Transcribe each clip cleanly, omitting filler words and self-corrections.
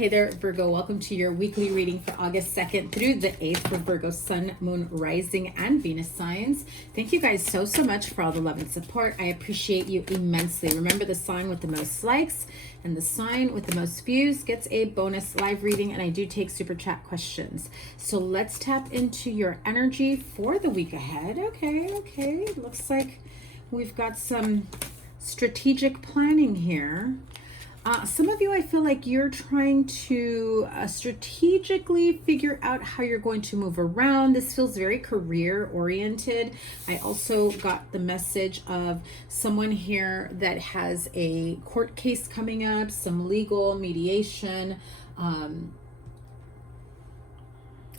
Hey there, Virgo. Welcome to your weekly reading for August 2nd through the 8th for Virgo Sun, Moon, Rising, and Venus signs. Thank you guys so much for all the love and support. I appreciate you immensely. Remember, the sign with the most likes and the sign with the most views gets a bonus live reading, and I do take super chat questions. So let's tap into your energy for the week ahead. Okay. Looks like we've got some strategic planning here. Some of you, I feel like you're trying to strategically figure out how you're going to move around. This feels very career oriented. I also got the message of someone here that has a court case coming up, some legal mediation.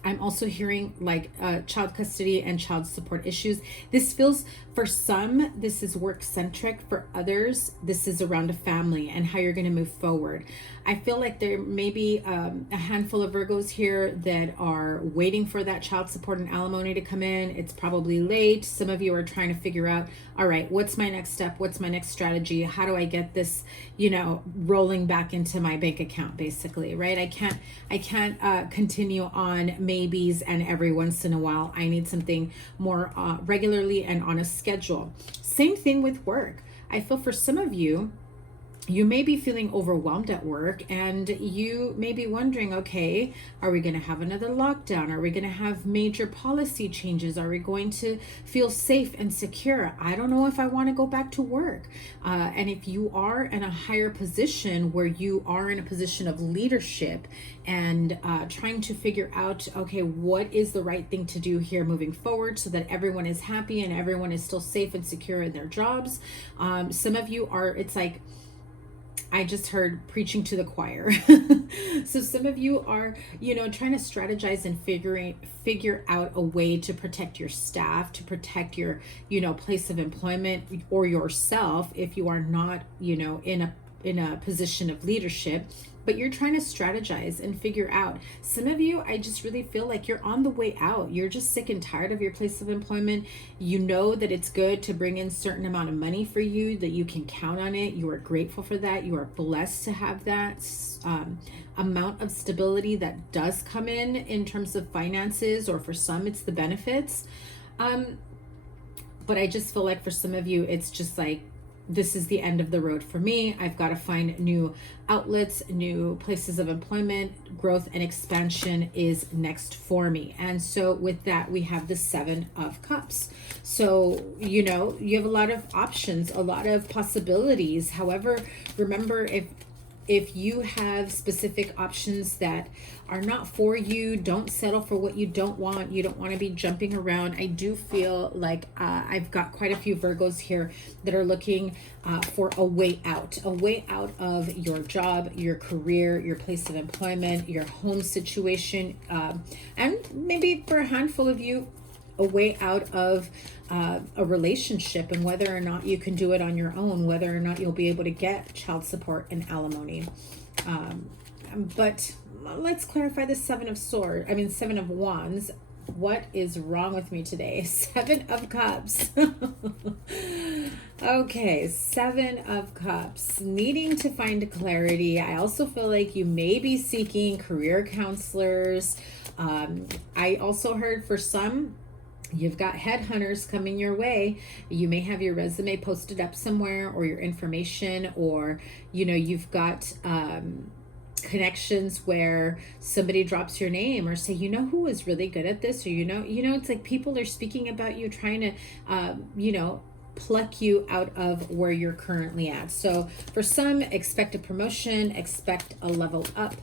I'm also hearing like child custody and child support issues. This feels, for some, this is work centric. For others, this is around a family and how you're going to move forward. I feel like there may be a handful of Virgos here that are waiting for that child support and alimony to come in. It's probably late. Some of you are trying to figure out, all right, what's my next step? What's my next strategy? How do I get this, rolling back into my bank account, basically, right? I can't continue on maybes and every once in a while. I need something more regularly and on a schedule. Same thing with work. I feel for some of you, you may be feeling overwhelmed at work and you may be wondering, okay, are we going to have another lockdown? Are we going to have major policy changes? Are we going to feel safe and secure? I don't know if I want to go back to work. And if you are in a higher position where you are in a position of leadership and trying to figure out, okay, what is the right thing to do here moving forward so that everyone is happy and everyone is still safe and secure in their jobs. Some of you are, it's like, I just heard preaching to the choir. So some of you are, trying to strategize and figure out a way to protect your staff, to protect your, place of employment or yourself if you are not, in a position of leadership. But you're trying to strategize and figure out. Some of you, I just really feel like you're on the way out. You're just sick and tired of your place of employment. You know that it's good to bring in a certain amount of money for you, that you can count on it. You are grateful for that. You are blessed to have that amount of stability that does come in terms of finances, or for some, it's the benefits. But I just feel like for some of you, it's just like, this is the end of the road for me. I've got to find new outlets, new places of employment. Growth and expansion is next for me. And so with that, we have the 7 of Cups. So, you have a lot of options, a lot of possibilities. However, remember, if you have specific options that are not for you, don't settle for what you don't want. You don't want to be jumping around. I do feel like I've got quite a few Virgos here that are looking for a way out of your job, your career, your place of employment, your home situation, and maybe for a handful of you, a way out of a relationship, and whether or not you can do it on your own, whether or not you'll be able to get child support and alimony. But let's clarify the 7 of Wands. What is wrong with me today? 7 of Cups. Okay, 7 of Cups. Needing to find clarity. I also feel like you may be seeking career counselors. I also heard for some, you've got headhunters coming your way. You may have your resume posted up somewhere, or your information, or, you've got connections where somebody drops your name or say, who is really good at this? Or, it's like people are speaking about you, trying to, pluck you out of where you're currently at. So for some, expect a promotion, expect a level up.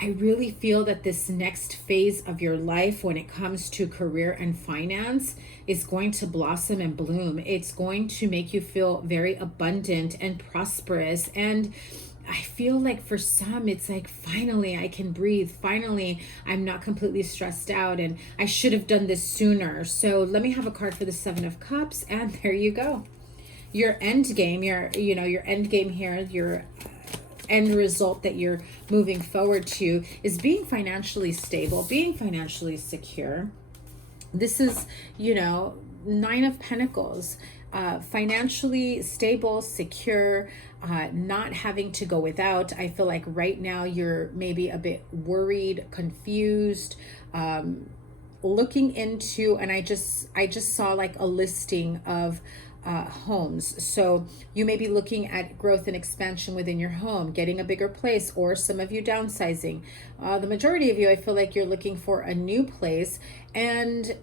I really feel that this next phase of your life, when it comes to career and finance, is going to blossom and bloom. It's going to make you feel very abundant and prosperous. And I feel like for some, it's like, finally I can breathe. Finally, I'm not completely stressed out, and I should have done this sooner. So let me have a card for the 7 of Cups. And there you go. Your end game, your end game here, your end result that you're moving forward to is being financially stable, being financially secure. This is, 9 of Pentacles, financially stable, secure, not having to go without. I feel like right now you're maybe a bit worried, confused, looking into, and I just saw like a listing of homes. So you may be looking at growth and expansion within your home, getting a bigger place, or some of you downsizing. The majority of you, I feel like you're looking for a new place, and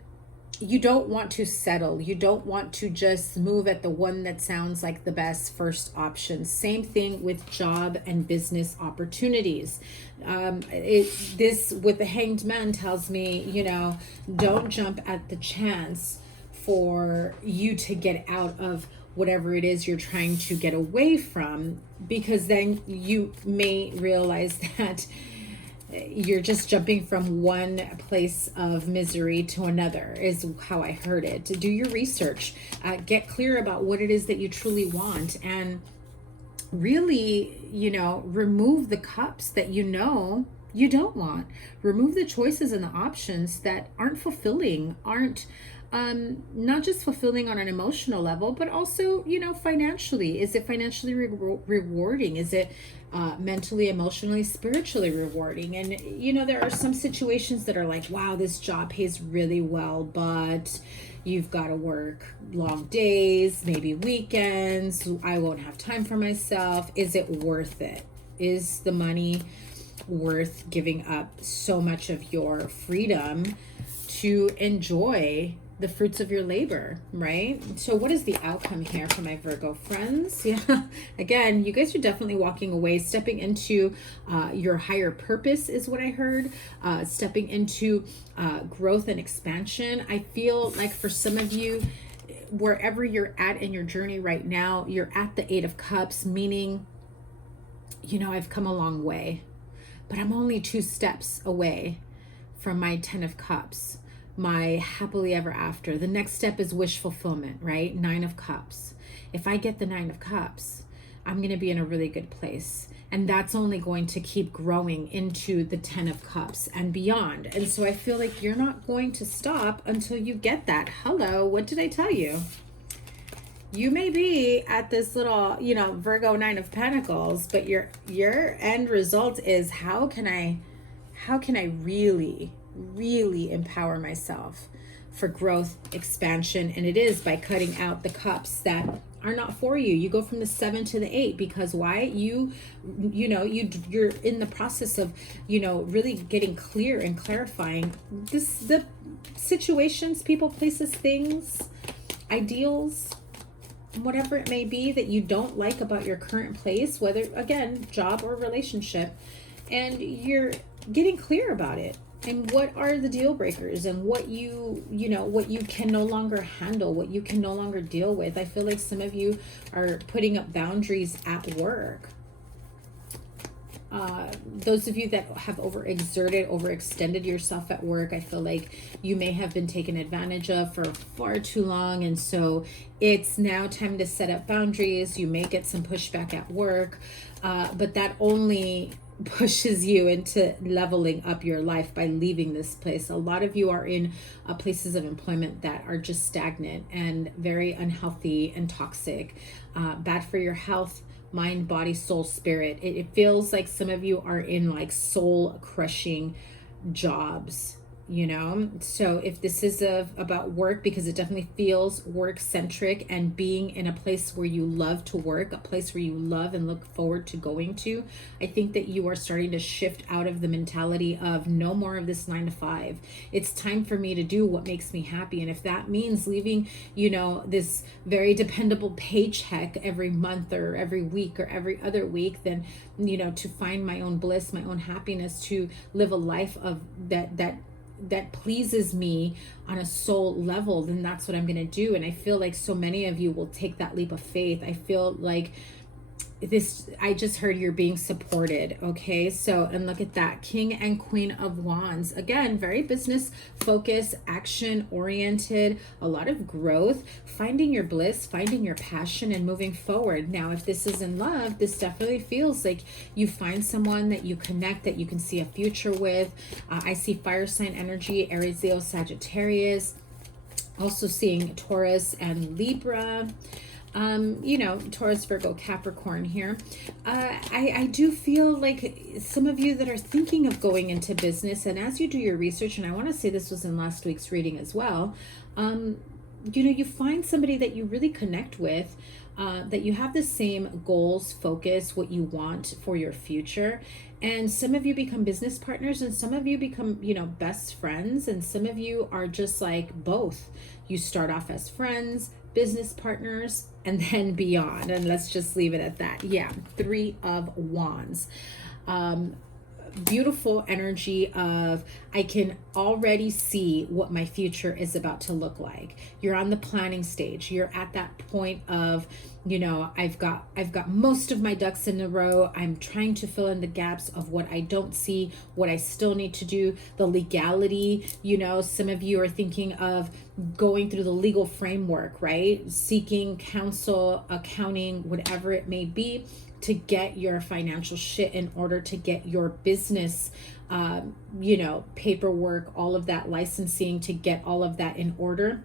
you don't want to settle. You don't want to just move at the one that sounds like the best first option. Same thing with job and business opportunities. This with the Hanged Man tells me, you know, don't jump at the chance for you to get out of whatever it is you're trying to get away from, because then you may realize that you're just jumping from one place of misery to another, is how I heard it. To do your research, get clear about what it is that you truly want, and really, you know, remove the cups that you know you don't want. Remove the choices and the options that aren't fulfilling, aren't not just fulfilling on an emotional level, but also, you know, financially. Is it financially rewarding? Is it mentally, emotionally, spiritually rewarding? And, you know, there are some situations that are like, wow, this job pays really well, but you've got to work long days, maybe weekends. I won't have time for myself. Is it worth it? Is the money worth giving up so much of your freedom to enjoy the fruits of your labor, right? So what is the outcome here for my Virgo friends? Yeah, again, you guys are definitely walking away, stepping into your higher purpose is what I heard, stepping into growth and expansion. I feel like for some of you, wherever you're at in your journey right now, you're at the 8 of Cups, meaning, you know, I've come a long way, but I'm only 2 steps away from my 10 of Cups, my happily ever after. The next step is wish fulfillment, right? 9 of Cups. If I get the 9 of Cups, I'm going to be in a really good place. And that's only going to keep growing into the 10 of Cups and beyond. And so I feel like you're not going to stop until you get that. Hello, what did I tell you? You may be at this little, you know, Virgo 9 of Pentacles, but your end result is how can I really empower myself for growth, expansion? And it is by cutting out the cups that are not for you. You go from the 7 to the 8 because why? You're in the process of, you know, really getting clear and clarifying the situations, people, places, things, ideals, whatever it may be that you don't like about your current place, whether again, job or relationship, and you're getting clear about it. And what are the deal breakers, and what what you can no longer handle, what you can no longer deal with. I feel like some of you are putting up boundaries at work. Those of you that have overextended yourself at work, I feel like you may have been taken advantage of for far too long. And so it's now time to set up boundaries. You may get some pushback at work, but that only pushes you into leveling up your life by leaving this place. A lot of you are in places of employment that are just stagnant and very unhealthy and toxic, bad for your health, mind, body, soul, spirit. It feels like some of you are in like soul crushing jobs, you know? So if this is about work, because it definitely feels work centric and being in a place where you love to work, a place where you love and look forward to going to, I think that you are starting to shift out of the mentality of no more of this 9 to 5. It's time for me to do what makes me happy. And if that means leaving, you know, this very dependable paycheck every month or every week or every other week, then, you know, to find my own bliss, my own happiness, to live a life of that pleases me on a soul level, then that's what I'm going to do. And I feel like so many of you will take that leap of faith. I feel like I just heard you're being supported. Okay. So, and look at that, King and Queen of Wands. Again, very business focused, action oriented, a lot of growth, finding your bliss, finding your passion, and moving forward. Now, if this is in love, this definitely feels like you find someone that you connect, that you can see a future with. I see fire sign energy, Aries, Leo, Sagittarius, also seeing Taurus and Libra. You know, Taurus, Virgo, Capricorn here. I do feel like some of you that are thinking of going into business, and as you do your research, and I want to say this was in last week's reading as well, you know, you find somebody that you really connect with, that you have the same goals, focus, what you want for your future. And some of you become business partners, and some of you become, you know, best friends, and some of you are just like both. You start off as friends, business partners, and then beyond. And let's just leave it at that. Yeah, 3 of Wands. Beautiful energy of, I can already see what my future is about to look like. You're on the planning stage. You're at that point of, you know, I've got most of my ducks in a row. I'm trying to fill in the gaps of what I don't see, what I still need to do, the legality. You know, some of you are thinking of going through the legal framework, right? Seeking counsel, accounting, whatever it may be, to get your financial shit in order, to get your business, you know, paperwork, all of that, licensing, to get all of that in order.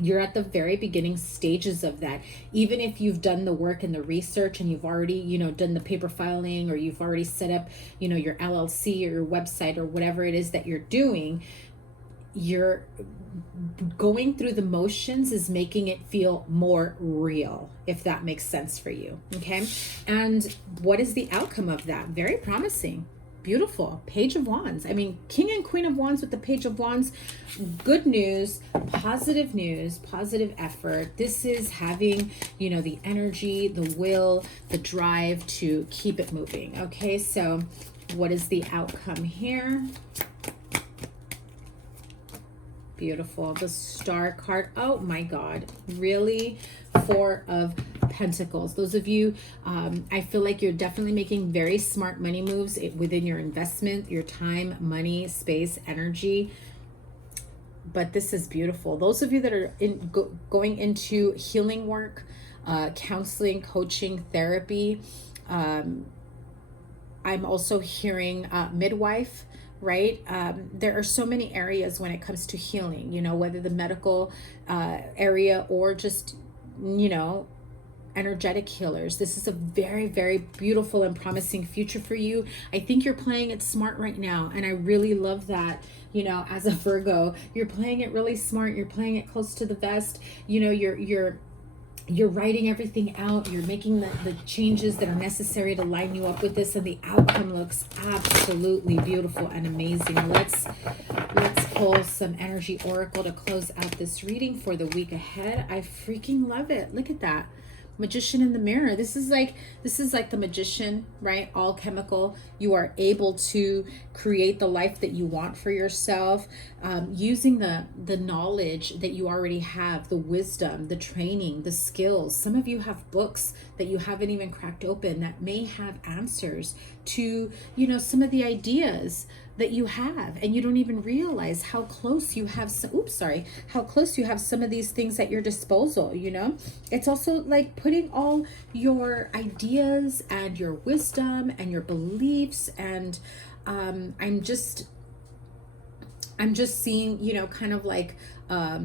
You're at the very beginning stages of that. Even if you've done the work and the research, and you've already, you know, done the paper filing, or you've already set up, you know, your LLC or your website or whatever it is that you're doing, you're going through the motions is making it feel more real, if that makes sense for you. Okay. And what is the outcome of that? Very promising. Beautiful. Page of Wands. I mean, King and Queen of Wands with the Page of Wands. Good news, positive effort. This is having, you know, the energy, the will, the drive to keep it moving. Okay. So what is the outcome here? Beautiful. The Star card. Oh my God. Really? 4 of Pentacles. Those of you, I feel like you're definitely making very smart money moves within your investment, your time, money, space, energy. But this is beautiful. Those of you that are going into healing work, counseling, coaching, therapy. I'm also hearing midwife. Right? There are so many areas when it comes to healing, you know, whether the medical area or just, you know, energetic healers. This is a very, very beautiful and promising future for you. I think you're playing it smart right now. And I really love that, you know, as a Virgo, you're playing it really smart. You're playing it close to the vest. You know, you're writing everything out. You're making the changes that are necessary to line you up with this, and the outcome looks absolutely beautiful and amazing. Let's pull some energy oracle to close out this reading for the week ahead. I freaking love it. Look at that. Magician in the mirror. This is like the magician, right? All chemical. You are able to create the life that you want for yourself, using the knowledge that you already have, the wisdom, the training, the skills. Some of you have books that you haven't even cracked open that may have answers to, you know, some of the ideas that you have, and you don't even realize how close you have how close you have some of these things at your disposal. You know, it's also like putting all your ideas and your wisdom and your beliefs, and I'm just seeing, you know, kind of like I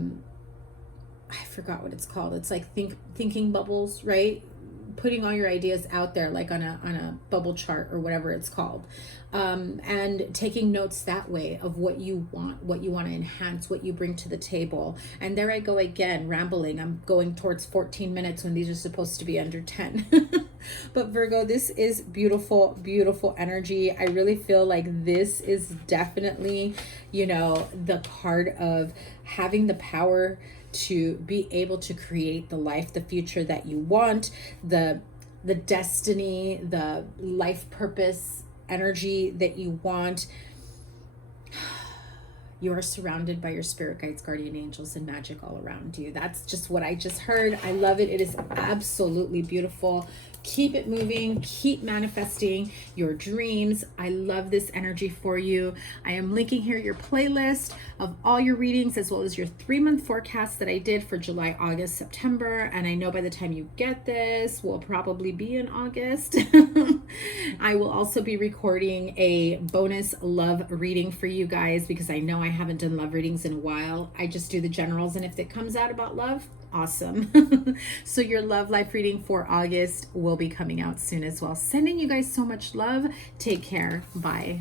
forgot what it's called. It's like thinking bubbles, right? Putting all your ideas out there, like on a bubble chart or whatever it's called, and taking notes that way of what you want to enhance, what you bring to the table. And there I go again, rambling. I'm going towards 14 minutes when these are supposed to be under 10. But Virgo, this is beautiful, beautiful energy. I really feel like this is definitely, you know, the card of having the power to be able to create the life, the future that you want, the destiny, the life purpose energy that you want. You are surrounded by your spirit guides, guardian angels, and magic all around you. That's just what I just heard. I love it. It is absolutely beautiful. Keep it moving. Keep manifesting your dreams. I love this energy for you. I am linking here your playlist of all your readings, as well as your 3-month forecast that I did for July, August, September. And I know by the time you get this, we'll probably be in August. I will also be recording a bonus love reading for you guys, because I know I haven't done love readings in a while. I just do the generals, and if it comes out about love, Awesome. So your love life reading for August will be coming out soon as well. Sending you guys so much love. Take care. Bye.